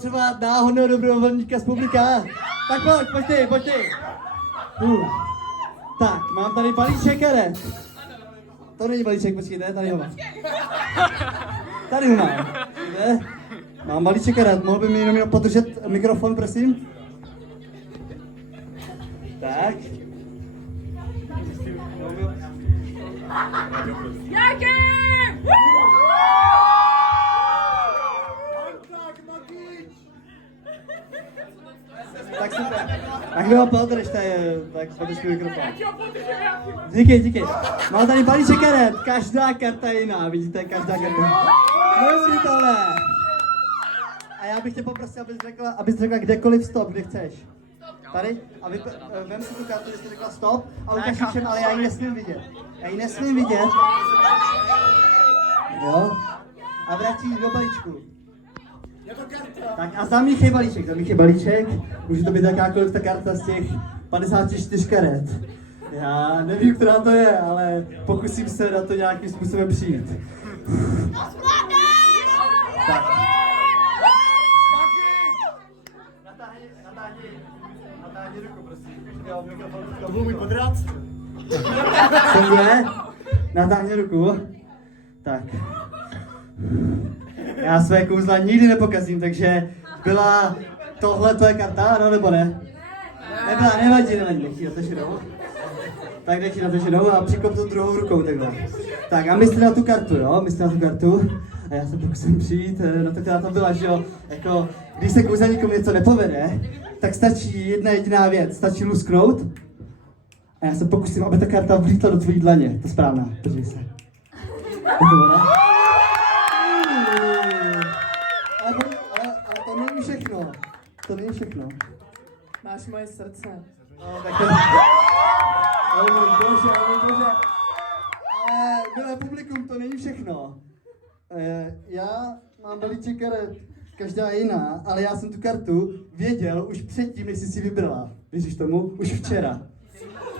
potřebovat náhodného dobrovolníka z publika. Tak pojď ty. Tak, mám tady balíček karet. To není balíček, počkejte, tady ho mám. Tady ho mám. Mám balíček karet, mohl by mi jenom podržet mikrofon, prosím? Tak. Jakým? Tak super. Tak kdo ho podržte, tak podržte mikrofon. Díky. Mám tady balíček karet, každá karta je jiná, vidíte, každá karta. Neuvěří tohle. A já bych tě poprosil, abys řekla kdekoliv stop, kde chceš. Tady? A vem si tu kartu, kde jsi řekla stop a ukaž všem, ale já ji nesmím vidět. Jo? A vrátí ji do balíčku. Tak a zamíchej balíček. Může to být jakákoliv ta karta z těch 54 karet. Já nevím, která to je, ale pokusím se na to nějakým způsobem přijít. Tak. Natáhni ruku, prosím. Jo, mikrofon. To byl můj podrád. Funguje? Natáhni ruku. Tak. Já své kouzla nikdy nepokazím, takže byla tohle tvoje karta, ano nebo ne? Nebyla, nevadí, nech ji natáhnout. Tak nech ji natáhnout a přikop to druhou rukou takhle. Tak a myslí na tu kartu, jo? A já se pokusím přijít na to, která tam byla, že jo? Jako, když se kouzelníkům něco nepovede, tak stačí jedna jediná věc, stačí lusknout. A já se pokusím, aby ta karta vlítla do tvojí dlaně, to správná, drží se. Je to ona? Ale to není všechno. Máš moje srdce. O můj bože. Ale milé publikum, to není všechno. Já mám balíček karet, každá jiná, ale já jsem tu kartu věděl už předtím, než jsi si vybrala. Věříš tomu? Už včera.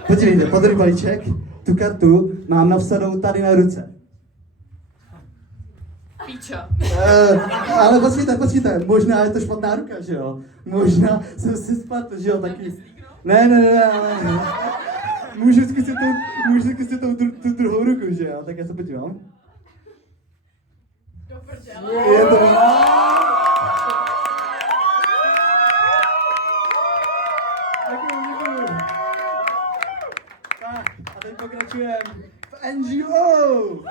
Podívejte, podrý balíček, tu kartu mám napsanou tady na ruce. Píčo. Ale počkejte, možná je to špatná ruka, že jo? Možná jsem si spletl, že jo, taky. Ne, ale... Můžu zkusit tu druhou ruku, že jo? Tak já se podívám. Je to Děkuju. Tak, a teď pokračujeme v NGO!